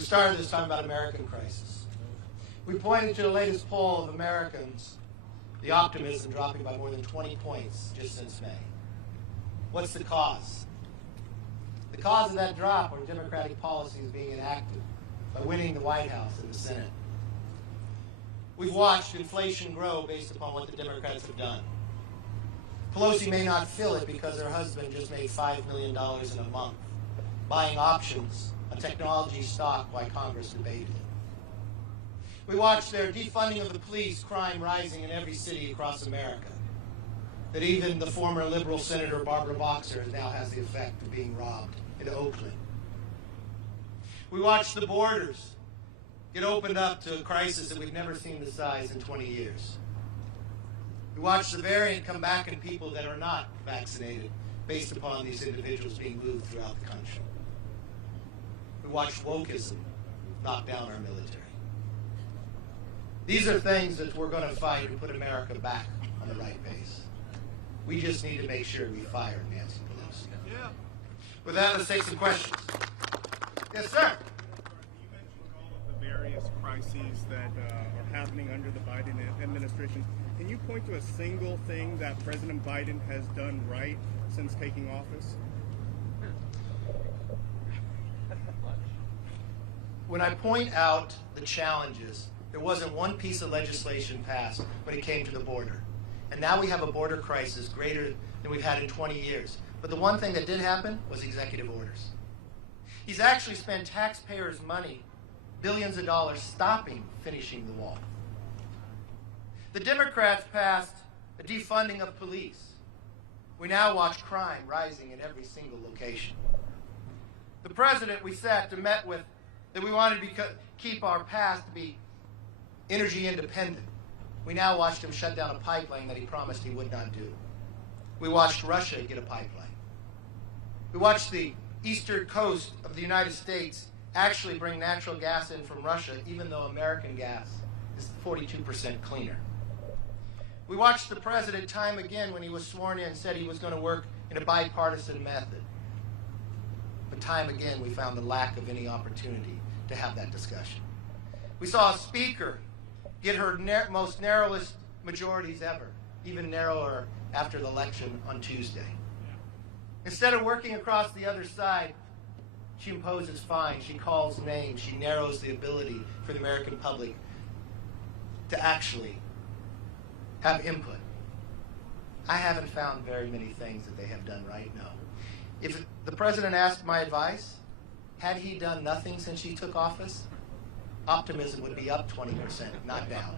We started this time about American crisis. We pointed to the latest poll of Americans, the optimism dropping by more than 20 points just since May. What's the cause? The cause of that drop are Democratic policies being enacted by winning the White House and the Senate. We've watched inflation grow based upon what the Democrats have done. Pelosi may not feel it because her husband just made $5 million in a month, buying options on technology stock while Congress debated it. We watched their defunding of the police, crime rising in every city across America, that even the former liberal Senator Barbara Boxer now has the effect of being robbed in Oakland. We watched the borders get opened up to a crisis that we've never seen the size in 20 years. We watched the variant come back in people that are not vaccinated based upon these individuals being moved throughout the country. We watched wokeism knock down our military. These are things that we're going to fight to put America back on the right pace. We just need to make sure we fire Nancy Pelosi. Yeah. With that, let's take some questions. Yes, sir. You mentioned all of the various crises that are happening under the Biden administration. Can you point to a single thing that President Biden has done right since taking office? When I point out the challenges, there wasn't one piece of legislation passed when it came to the border. And now we have a border crisis greater than we've had in 20 years. But the one thing that did happen was executive orders. He's actually spent taxpayers' money, billions of dollars, finishing the wall. The Democrats passed a defunding of police. We now watch crime rising in every single location. The president we met with that we wanted to keep our path to be energy independent. We now watched him shut down a pipeline that he promised he would not do. We watched Russia get a pipeline. We watched the eastern coast of the United States actually bring natural gas in from Russia, even though American gas is 42% cleaner. We watched the president time again when he was sworn in said he was going to work in a bipartisan method. But time again we found the lack of any opportunity to have that discussion. We saw a speaker get her most narrowest majorities ever, even narrower after the election on Tuesday. Instead of working across the other side, she imposes fines, she calls names, she narrows the ability for the American public to actually have input. I haven't found very many things that they have done right now. If the president asked my advice, had he done nothing since he took office, optimism would be up 20%, not down.